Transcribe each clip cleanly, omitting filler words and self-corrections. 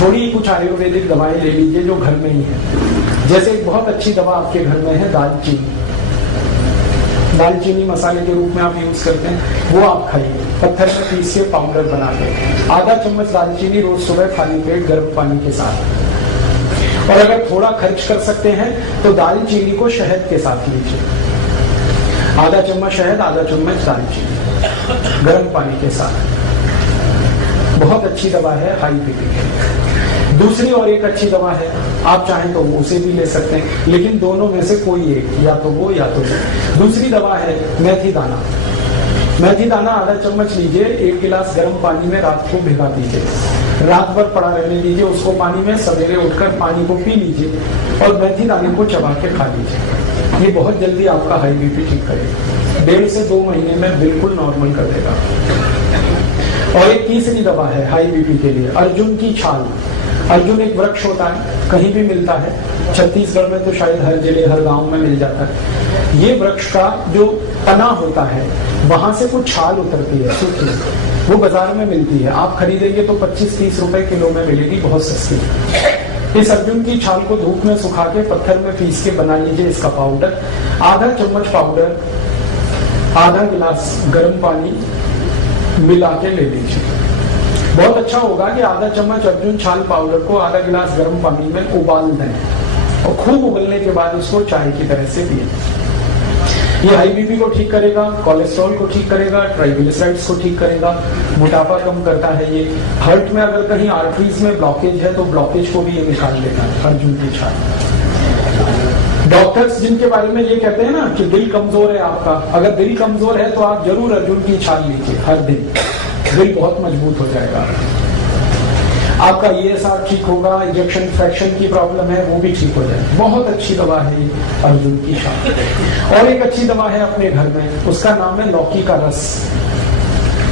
थोड़ी कुछ आयुर्वेदिक दवाएं ले लीजिए जो घर में ही है। जैसे एक बहुत अच्छी दवा आपके घर में है दालचीनी, दालचीनी मसाले के रूप में आप यूज करते हैं, वो आप खाइए पत्थर में पीस के पाउडर बना के। आधा चम्मच दालचीनी रोज सुबह खाली पेट गर्म पानी के साथ। और अगर थोड़ा खर्च कर सकते हैं तो दालचीनी को शहद के साथ लीजिए, आधा चम्मच शहद आधा चम्मच दालचीनी गर्म पानी के साथ। बहुत अच्छी दवा है हाई बीपी के लिए। दूसरी और एक अच्छी दवा है, आप चाहें तो उसे भी ले सकते हैं, लेकिन दोनों में से कोई एक, या तो वो या तो वो। दूसरी दवा है मेथी दाना। मेथी दाना आधा चम्मच लीजिए, 1 गिलास गर्म पानी में रात को भिगा दीजिए, रात भर पड़ा रहने दीजिए उसको पानी में, सवेरे उठकर पानी को पी लीजिए और मेथी दाने को चबा के खा लीजिए। ये बहुत जल्दी आपका हाई बीपी ठीक करेगा, 1.5 से 2 महीने में बिल्कुल नॉर्मल कर देगा। और एक तीसरी दवा है हाई बीपी के लिए, अर्जुन की छाल। अर्जुन एक वृक्ष होता है, कहीं भी मिलता है, छत्तीसगढ़ में तो शायद हर जिले हर गांव में मिल जाता है। ये वृक्ष का जो तना होता है वहां से कुछ छाल उतरती है सूखी, वो बाजार में मिलती है, आप खरीदेंगे तो 25-30 रुपए किलो में मिलेगी, बहुत सस्ती। इस अर्जुन की छाल को धूप में सुखा के पत्थर में पीस के बना लीजिए इसका पाउडर। आधा चम्मच पाउडर आधा गिलास गर्म पानी मिला के ले लीजिए। बहुत अच्छा होगा कि आधा चम्मच अर्जुन छाल पाउडर को आधा गिलास गर्म पानी में उबाल दें और खूब उबलने के बाद उसको चाय की तरह से पिए। ये हाई बीपी को ठीक करेगा, कोलेस्ट्रॉल को ठीक करेगा, ट्राइग्लिसराइड्स को ठीक करेगा, मोटापा कम करता है। ये हार्ट में अगर कहीं आर्टरीज में ब्लॉकेज है तो ब्लॉकेज को भी ये निकाल देता है अर्जुन की छाल। डॉक्टर्स जिनके बारे में ये कहते हैं ना कि दिल कमजोर है आपका, अगर दिल कमजोर है तो आप जरूर अर्जुन की छाल लीजिए हर दिन, दिल बहुत मजबूत हो जाएगा। आपका ESR ठीक होगा, इंजेक्शन फ्रैक्शन की प्रॉब्लम है वो भी ठीक हो जाए। बहुत अच्छी दवा है ये अर्जुन की छाल। और एक अच्छी दवा है अपने घर में, उसका नाम है लौकी का रस।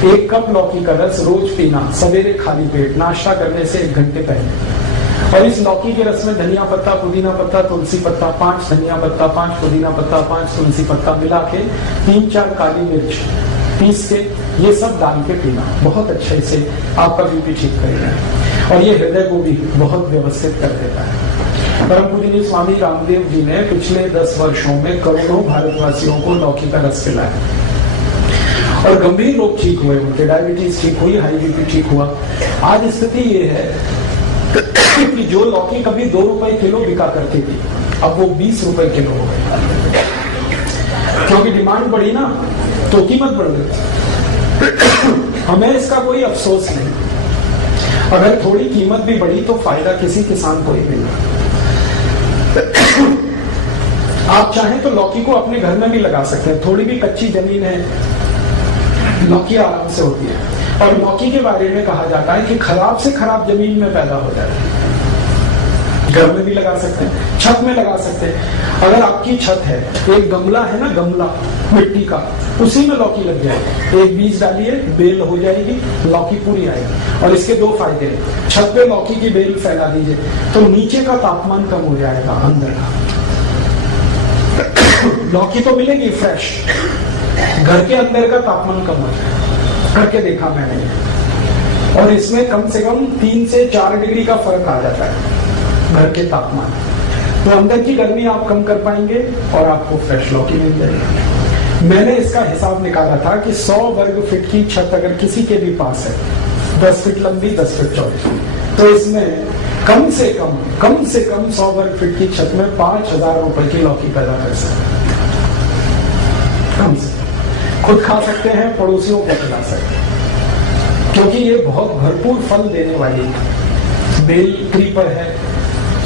1 कप लौकी का रस रोज पीना, सवेरे खाली पेट, नाश्ता करने से 1 घंटे पहले। और इस लौकी के रस में धनिया पत्ता, पुदीना पत्ता, तुलसी पत्ता, 5 धनिया पत्ता, 5 पुदीना पत्ता, 5 तुलसी पत्ता मिला के 3-4 काली मिर्च पीस के ये सब डाल के पीना, बहुत अच्छे से आपका बीपी ठीक करेगा। और ये हृदय को भी बहुत व्यवस्थित कर देता है। परम पूजनीय स्वामी रामदेव जी ने पिछले 10 वर्षों में करोड़ों भारतवासियों को लौकी का रस पिलाया और गंभीर रोग ठीक हुए, उनके डायबिटीज ठीक हुई, हाई बीपी ठीक हुआ। आज स्थिति ये है कि जो लौकी कभी 2 रुपए किलो बिका करती थी अब वो 20 रुपए किलो हो गई, क्योंकि डिमांड बढ़ी ना तो कीमत बढ़ गई। हमें इसका कोई अफसोस नहीं, अगर थोड़ी कीमत भी बढ़ी तो फायदा किसी किसान को ही मिला। आप चाहें तो लौकी को अपने घर में भी लगा सकते हैं, थोड़ी भी कच्ची जमीन है लौकी आराम से होती है। और लौकी के बारे में कहा जाता है कि खराब से खराब जमीन में पैदा हो जाता है, घर में भी लगा सकते हैं, छत में लगा सकते हैं। अगर आपकी छत है, एक गमला है ना, गमला मिट्टी का, उसी में लौकी लग जाएगी, एक बीज डालिए, बेल हो जाएगी, लौकी पूरी आएगी। और इसके 2 फायदे हैं, छत पे लौकी की बेल फैला दीजिए तो नीचे का तापमान कम हो जाएगा, अंदर का लौकी तो मिलेगी फ्रेश, घर के अंदर का तापमान कम हो जाएगा, करके देखा मैंने। और इसमें कम से कम 3 से 4 डिग्री का फर्क आ जाता है घर के तापमान, तो अंदर की गर्मी आप कम कर पाएंगे और आपको फ्रेश लौकी मिल जाएगी। मैंने इसका हिसाब निकाला था कि 100 वर्ग फीट की छत अगर किसी के भी पास है, 10 फीट लंबी 10 फीट चौड़ी, तो इसमें कम से कम 100 वर्ग फीट की छत में 5,000 रुपए की लौकी पैदा कर सकते हैं। कम से खुद खा सकते हैं, पड़ोसियों को खिला सकते हैं, क्योंकि ये बहुत भरपूर फल देने वाली बेल क्रीपर है,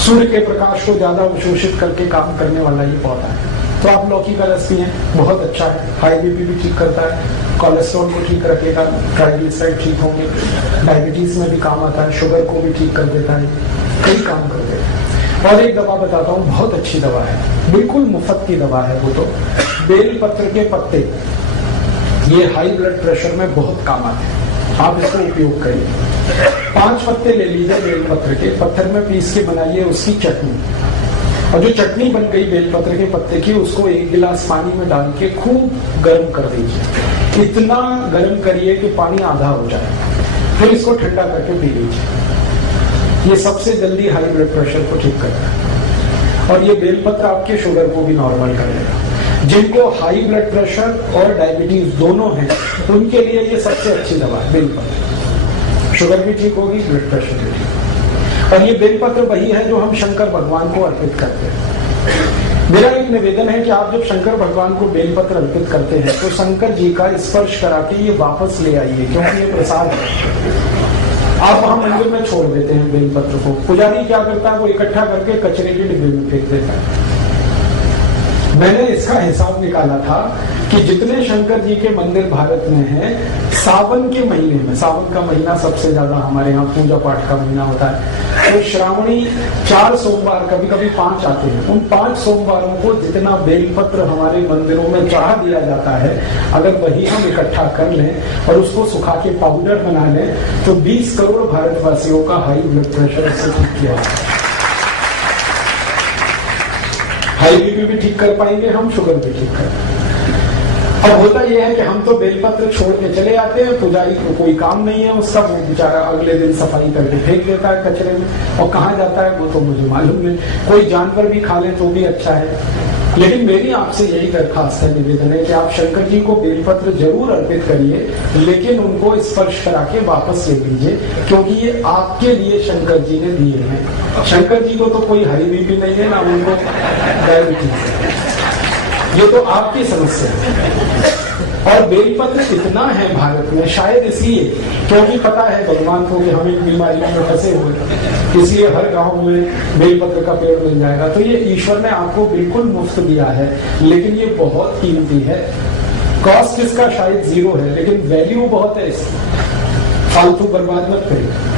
सूर्य के प्रकाश को ज्यादा अवशोषित करके काम करने वाला ये पौधा है। तो आप लौकी का रस पिए, बहुत अच्छा है, हाई बीपी भी ठीक करता है, कोलेस्ट्रॉल को ठीक रखेगा, ट्राइग्लिसराइड ठीक होंगे, डायबिटीज में भी काम आता है, शुगर को भी ठीक कर देता है, कई काम कर देता है। और एक दवा बताता हूँ, बहुत अच्छी दवा है, बिल्कुल मुफ्त की दवा है वो तो, बेल पत्र के पत्ते, ये हाई ब्लड प्रेशर में बहुत काम आते हैं, आप इसको उपयोग करिए। 5 पत्ते ले लीजिए बेल पत्र के, पत्थर में पीस के बनाइए उसकी चटनी, और जो चटनी बन गई बेलपत्र के पत्ते की, उसको 1 गिलास पानी में डाल के खूब गर्म कर दीजिए, इतना गर्म करिए कि पानी आधा हो जाए, फिर इसको ठंडा करके पी लीजिए। ये सबसे जल्दी हाई ब्लड प्रेशर को ठीक करता है और ये बेलपत्र आपके शुगर को भी नॉर्मल करेगा। जिनको हाई ब्लड प्रेशर और डायबिटीज दोनों हैं उनके लिए ये सबसे अच्छी दवा है बेलपत्र। शुगर भी ठीक होगी, ब्लड प्रेशर भी ठीक। और ये बेलपत्र वही है जो हम शंकर भगवान को अर्पित करते हैं। मेरा एक निवेदन है कि आप जब शंकर भगवान को बेलपत्र अर्पित करते हैं तो शंकर जी का स्पर्श करा के ये वापस ले आइए, क्योंकि ये प्रसाद है। आप वहां मंदिर में छोड़ देते हैं बेलपत्र को, पुजारी क्या करता है वो इकट्ठा करके कचरे के डिब्बे में फेंक देता है। मैंने इसका हिसाब निकाला था कि जितने शंकर जी के मंदिर भारत में हैं, सावन के महीने में, सावन का महीना सबसे ज्यादा हमारे यहाँ पूजा पाठ का महीना होता है, तो श्रावणी 4 सोमवार, कभी कभी 5 आते हैं, उन 5 सोमवारों को जितना बेलपत्र हमारे मंदिरों में चढ़ा दिया जाता है, अगर वही हम इकट्ठा कर लें और उसको सुखा के पाउडर बना लें तो 20 करोड़ भारतवासियों का हाई ब्लड प्रेशर इससे ठीक किया है। हाई बीपी भी ठीक कर पाएंगे हम, शुगर भी ठीक कर पाएंगे। अब होता यह है कि हम तो बेलपत्र छोड़ के चले आते हैं, पुजारी को कोई काम नहीं है उसका, वो बेचारा अगले दिन सफाई करके फेंक देता है कचरे में, और कहाँ जाता है वो तो मुझे मालूम नहीं। कोई जानवर भी खा ले तो भी अच्छा है। लेकिन मेरी आपसे यही दरखास्त है, निवेदन है कि आप शंकर जी को बेलपत्र जरूर अर्पित करिए, लेकिन उनको स्पर्श करा के वापस ले लीजिए, क्योंकि ये आपके लिए शंकर जी ने दिए हैं। शंकर जी को तो कोई हाई बीपी नहीं है, ना उनको डायबिटीज। ये तो आपकी समस्या है। और बेलपत्र इतना है भारत में, शायद इसलिए क्योंकि पता है भगवान को कि हम इन बीमारियों में फंसे हुए, इसलिए हर गांव में बेलपत्र का पेड़ मिल जाएगा। तो ये ईश्वर ने आपको बिल्कुल मुफ्त दिया है, लेकिन ये बहुत कीमती है। कॉस्ट इसका शायद 0 है, लेकिन वैल्यू बहुत है इसकी। फालतू बर्बाद मत करिए।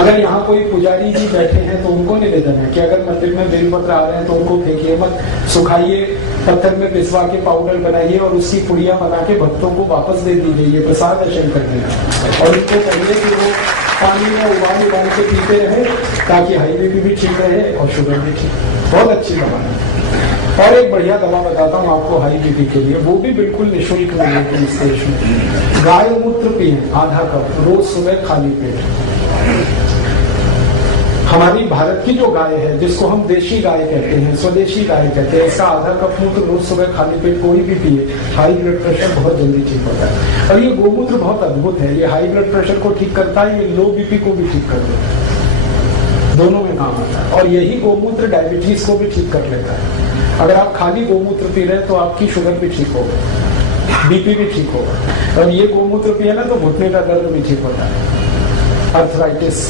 अगर यहाँ कोई पुजारी जी बैठे हैं तो उनको निवेदन है कि अगर मंदिर में बेलपत्र आ रहे हैं तो उनको फेंकिए मत, सुखाइए, पत्थर में पिसवा के पाउडर बनाइए और उसकी पुड़िया बना के भक्तों को वापस दे दीजिए। ये प्रसाद है शंकर जी का। और उनको कहिए कि वो पानी में उबाल के पीते रहे, ताकि हाई बीपी भी ठीक रहे और शुगर भी ठीक। बहुत अच्छी दवा है। और एक बढ़िया दवा बताता हूँ आपको हाई बीपी के लिए, वो भी बिल्कुल निःशुल्क मिलेगी इस देश में। गाय मूत्र पिए आधा कप रोज सुबह खाली पेट। हमारी भारत की जो गाय है, जिसको हम देशी गाय कहते हैं, स्वदेशी गाय कहते हैं, इसका आधा कप मूत्र रोज सुबह खाली पेट कोई भी पिए, हाई ब्लड प्रेशर बहुत जल्दी ठीक होता है। और ये गोमूत्र बहुत अद्भुत है, ये हाई ब्लड प्रेशर को ठीक करता है, ये लो बीपी को भी ठीक कर देता है, दोनों में काम आता है। और यही गोमूत्र डायबिटीज को भी ठीक कर लेता है। अगर आप खाली गोमूत्र पी रहे हैं तो आपकी शुगर भी ठीक होगा, बीपी भी ठीक होगा। और ये गोमूत्र पिए ना तो घुटने का दर्द भी ठीक होता है, अर्थराइटिस,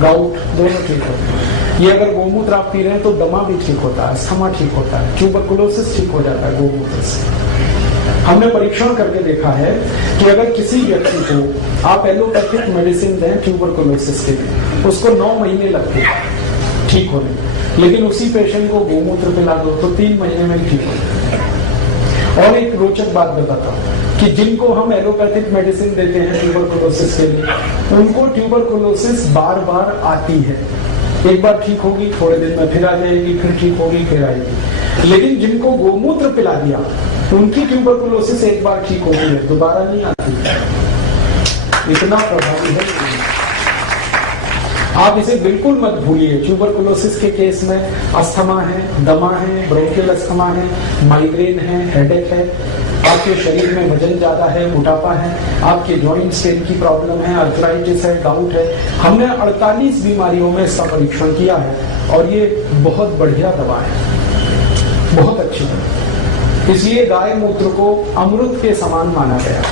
गाउट दोनों ठीक होते हैं। ये अगर गोमूत्र आप पी रहे हैं तो दमा भी ठीक होता है, अस्थमा ठीक होता है, ट्यूबरकुलोसिस ठीक हो जाता है गोमूत्र से। हमने परीक्षण करके देखा है कि अगर किसी व्यक्ति को आप एलोपैथिक मेडिसिन दें ट्यूबरकुलोसिस के लिए, उसको 9 महीने लगते हैं ठीक होने, लेकिन उसी पेशेंट को गोमूत्र पिला दो तो 3 महीने में ठीक हो जाए। और एक रोचक बात बताता हूँ कि जिनको हम एलोपैथिक मेडिसिन देते हैं ट्यूबरकुलोसिस के लिए, उनको ट्यूबरकुलोसिस बार बार आती है। एक बार ठीक होगी, थोड़े दिन में फिर आ जाएगी, फिर ठीक होगी, फिर आएगी। लेकिन जिनको गोमूत्र पिला दिया, उनकी ट्यूबरकुलोसिस एक बार ठीक होगी है, दोबारा नहीं आती। इतना प्रभावी है। आप इसे बिल्कुल मत भूलिए। ट्यूबरकुलोसिस के केस में अस्थमा है, दमा है, ब्रोंकियल अस्थमा है, माइग्रेन है, हेडेक है, आपके शरीर में वजन ज्यादा है, मोटापा है, आपके जॉइंट पेन की प्रॉब्लम है, अर्थराइटिस है, गाउट है। हमने 48 बीमारियों में इसका परीक्षण किया है और ये बहुत बढ़िया दवा है, बहुत अच्छी दवा। इसलिए गाय मूत्र को अमृत के समान माना गया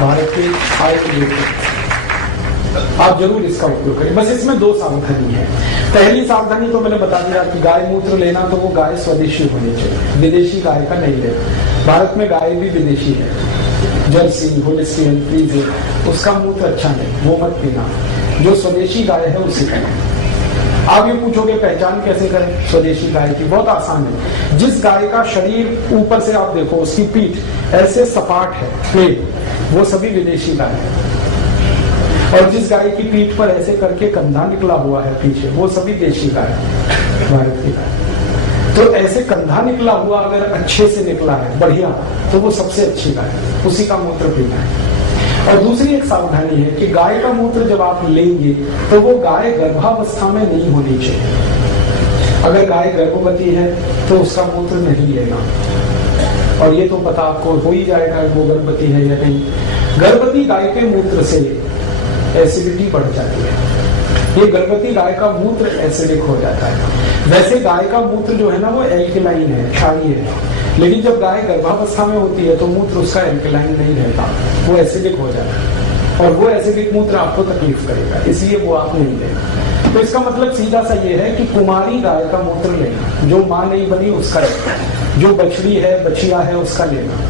भारत के आयुर्वेद। आप जरूर इसका उपयोग करें। बस इसमें 2 सावधानी है। पहली सावधानी तो मैंने बता दिया कि गाय मूत्र लेना तो वो गाय स्वदेशी होनी चाहिए, विदेशी गाय का नहीं लेना। भारत में गाय भी विदेशी है, जर्सी, होलिस्टीन, फ्रीजियन, उसका मूत्र अच्छा नहीं, वो मत पीना। जो स्वदेशी गाय है उसी का। आप ये पूछोगे पहचान कैसे करें स्वदेशी गाय की? बहुत आसान है। जिस गाय का शरीर ऊपर से आप देखो, उसकी पीठ ऐसे सपाट है, प्लेन, वो सभी विदेशी गाय है। और जिस गाय की पीठ पर ऐसे करके कंधा निकला हुआ है पीछे, वो सभी देशी गाय है, भारत की गाय। तो ऐसे कंधा निकला हुआ अगर अच्छे से निकला है, बढ़िया, तो वो सबसे अच्छी गाय है, उसी का मूत्र पीना है। और दूसरी एक सावधानी है कि गाय का मूत्र जब आप लेंगे तो वो गाय गर्भावस्था में नहीं होनी चाहिए। अगर गाय गर्भवती है तो उसका मूत्र नहीं लेना, और ये तो पता आपको हो ही जाएगा वो गर्भवती है या नहीं। गर्भवती गाय के मूत्र से एसिडिटी बढ़ जाती है, ये गर्भवती गाय का मूत्र एसिडिक हो जाता है। वैसे गाय का मूत्र जो है ना वो एल्कलाइन है, क्षारीय है, लेकिन जब गाय गर्भावस्था में होती है तो मूत्र उसका एल्कलाइन नहीं रहता, वो एसिडिक हो जाता है, और वो एसिडिक मूत्र आपको तकलीफ करेगा, इसलिए वो आप नहीं लेना। तो इसका मतलब सीधा सा ये है कि कुमारी गाय का मूत्र लेना, जो माँ नहीं बनी उसका लेना, जो बछड़ी है बछिया है उसका लेना,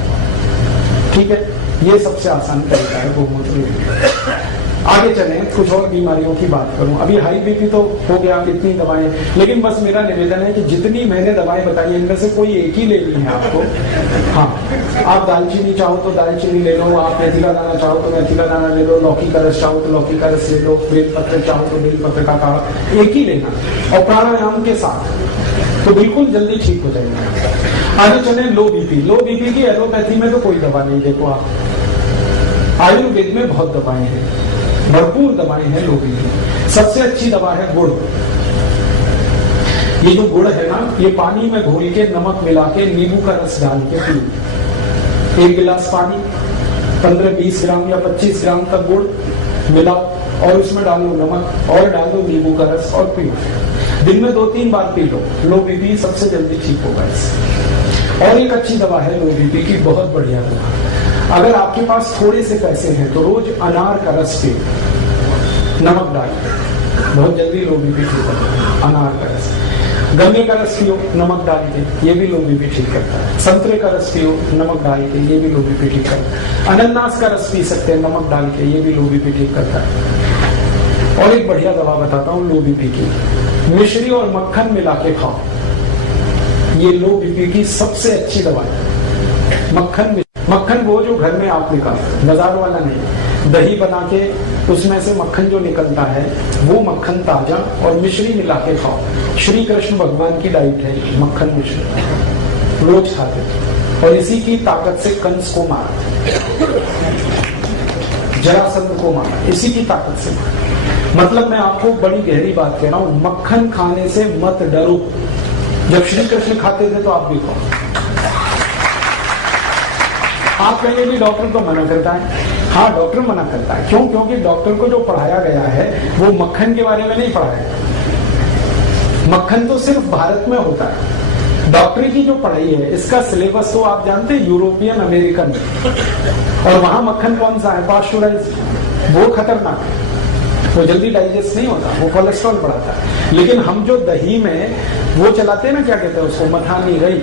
ठीक है। ये सबसे आसान तरीका है गोमूत्र लेने। आगे चलें, कुछ और बीमारियों की बात करूं। अभी हाई बीपी तो हो गया, इतनी दवाएं, लेकिन बस मेरा निवेदन है कि जितनी मैंने दवाएं बताई इनमें से कोई एक ही लेनी है आपको। हाँ, आप दालचीनी चाहो तो दालचीनी ले लो, आप मेथी का दाना चाहो तो मेथी का दाना ले लो, लौकी का रस चाहो तो लौकी का रस ले लो, बेलपत्र चाहो तो बेलपत्र का काढ़ा, एक ही लेना, और प्राणायाम के साथ तो बिल्कुल जल्दी ठीक हो जाएंगे। आगे चले, लो बीपी। लो बीपी की एलोपैथी में तो कोई दवा नहीं, देखो आप आयुर्वेद में बहुत दवाएं हैं, भरपूर दवाएं हैं लो बीपी। सबसे अच्छी दवा है गुड़। ये जो गुड़ है ना, ये पानी में घोल के नमक मिला के नींबू का रस डाल के पियो। 1 गिलास पानी, 15-20 ग्राम या 25 ग्राम तक गुड़ मिलाओ और उसमें डालो नमक और डालो नींबू का रस और पियो। दिन में 2-3 बार पी लो, लो बीपी सबसे जल्दी ठीक होगा इससे। और एक अच्छी दवा है लो बीपी की, बहुत बढ़िया दवा। अगर आपके पास थोड़े से पैसे हैं तो रोज अनार का रस पियो, नमक डाल के, बहुत जल्दी लो बीपी ठीक होता है। अनार का रस, गन्ने का रस पियो नमक डाल के, ये भी लो बीपी ठीक करता है। संतरे का रस पियो नमक डाल के, ये भी लो बीपी ठीक करता है। अनानास का रस पी सकते हैं नमक डाल के, ये भी लो बीपी ठीक करता है। और एक बढ़िया दवा बताता हूँ लो बीपी की, मिश्री और मक्खन मिला के खाओ, ये लो बीपी की सबसे अच्छी दवा है। मक्खन वो जो घर में आप निकालते, बाजार वाला नहीं, दही बना के उसमें से मक्खन जो निकलता है वो मक्खन ताजा, और मिश्री मिला के खाओ। श्री कृष्ण भगवान की डाइट है मक्खन मिश्री, रोज खाते, और इसी की ताकत से कंस को मारा, जरासंध को मारा, इसी की ताकत से मारा। मतलब मैं आपको बड़ी गहरी बात कह रहा हूं, मक्खन खाने से मत डरो। जब श्री कृष्ण खाते थे तो आप भी खाओ। आप कहेंगे कि डॉक्टर तो मना करता है। हाँ, डॉक्टर मना करता है, क्यों? क्योंकि डॉक्टर को जो पढ़ाया गया है वो मक्खन के बारे में नहीं पढ़ाया। मक्खन तो सिर्फ भारत में होता है। डॉक्टरी की जो पढ़ाई है इसका सिलेबस तो आप जानते हैं यूरोपियन अमेरिकन, और वहां मक्खन कौन सा है? पाश्चराइज्ड, वो खतरनाक है, वो जल्दी डाइजेस्ट नहीं होता, वो कोलेस्ट्रॉल बढ़ाता है। लेकिन हम जो दही में वो चलाते हैं ना, क्या कहते हैं उसको, मथानी, रही,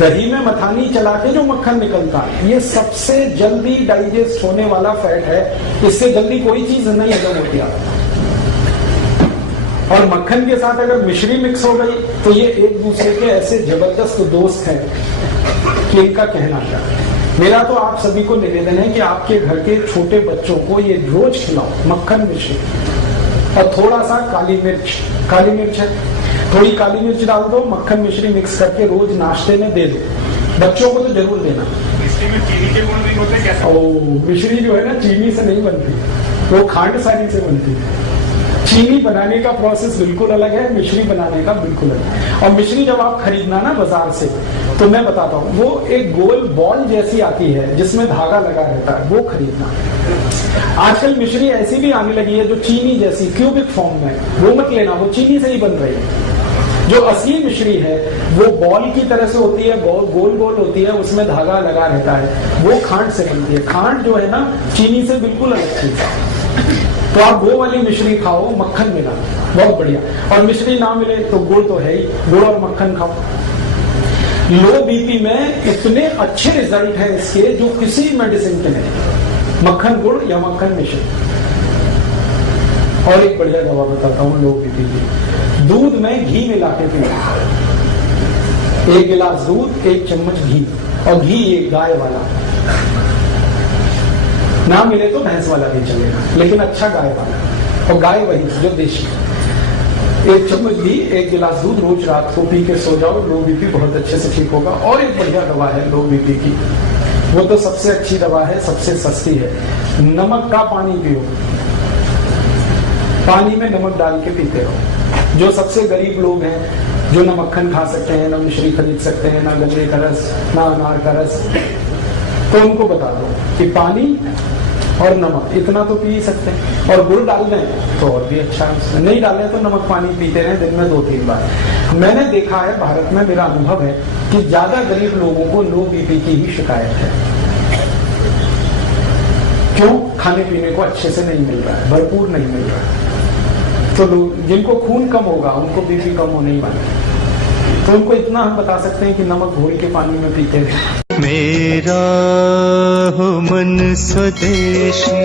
दही में मथानी चला के जो मक्खन निकलता है, ये सबसे जल्दी डाइजेस्ट होने वाला फैट है, इससे जल्दी कोई चीज नहीं हजम होती है। और मक्खन के साथ अगर मिश्री मिक्स हो गई तो ये एक दूसरे के ऐसे जबरदस्त दोस्त हैं कि इनका कहना क्या। मेरा तो आप सभी को निवेदन है कि आपके घर के छोटे बच्चों को ये रोज खिलाओ मक्खन मिश्री, और थोड़ा सा काली मिर्च है, थोड़ी काली मिर्च डाल दो, मक्खन मिश्री मिक्स करके रोज नाश्ते में दे दो। बच्चों को तो जरूर देना। मिश्री में चीनी के गुण नहीं होते क्या? मिश्री जो है ना चीनी से नहीं बनती, वो खांड सारी से बनती है। चीनी बनाने का प्रोसेस बिल्कुल अलग है, मिश्री बनाने का बिल्कुल अलग है। और मिश्री जब आप खरीदना ना बाजार से, तो मैं बताता हूँ, वो एक गोल बॉल जैसी आती है जिसमें धागा लगा रहता है, वो खरीदना। आजकल मिश्री ऐसी भी आने लगी है जो चीनी जैसी क्यूबिक फॉर्म में, वो मत लेना, वो चीनी से ही बन रही है। जो असली मिश्री है वो बॉल की तरह से होती है, गोल गोल होती है, उसमें धागा लगा रहता है, वो खांड से बनती है। खांड जो है ना चीनी से बिल्कुल अलग चीज है। तो आप वो वाली मिश्री खाओ, मक्खन मिला, बहुत बढ़िया। और मिश्री ना मिले तो गुड़ तो है ही, गुड़ और मक्खन खाओ। लो बीपी में इतने अच्छे रिजल्ट है इसके जो किसी मेडिसिन के नहीं, मक्खन गुड़ या मक्खन मिश्री। और एक बढ़िया दवा बताता हूँ लो बीपी की, दूध में घी मिला के पियो। 1 गिलास दूध, 1 चम्मच घी, और घी एक गाय वाला, ना मिले तो भैंस वाला भी चलेगा, लेकिन अच्छा गाय वाला, और गाय वही जो देशी। 1 चम्मच घी, 1 गिलास दूध, रोज रात को पी के सो जाओ, लो बीपी बहुत अच्छे से ठीक होगा। और एक बढ़िया दवा है लो बीपी की, वो तो सबसे अच्छी दवा है, सबसे सस्ती है। नमक का पानी पियो, पानी में नमक डाल के पीते रहो। जो सबसे गरीब लोग हैं, जो न मक्खन खा सकते हैं, न मिश्री खरीद सकते हैं, ना गन्ने का रस, ना अनार का रस, तो उनको बता दो कि पानी और नमक इतना तो पी सकते हैं, और गुड़ डाल दें तो और भी अच्छा है। नहीं डालें तो नमक पानी पीते रहें दिन में 2-3 बार। मैंने देखा है भारत में, मेरा अनुभव है कि ज्यादा गरीब लोगों को लो बीपी की ही शिकायत है। क्यों? खाने पीने को अच्छे से नहीं मिल रहा है, भरपूर नहीं मिल रहा है। तो लोग जिनको खून कम होगा उनको बीपी कम होने ही वाला, तो उनको इतना हम बता सकते हैं कि नमक घोल के पानी में पीते हैं। मेरा हो मन स्वदेशी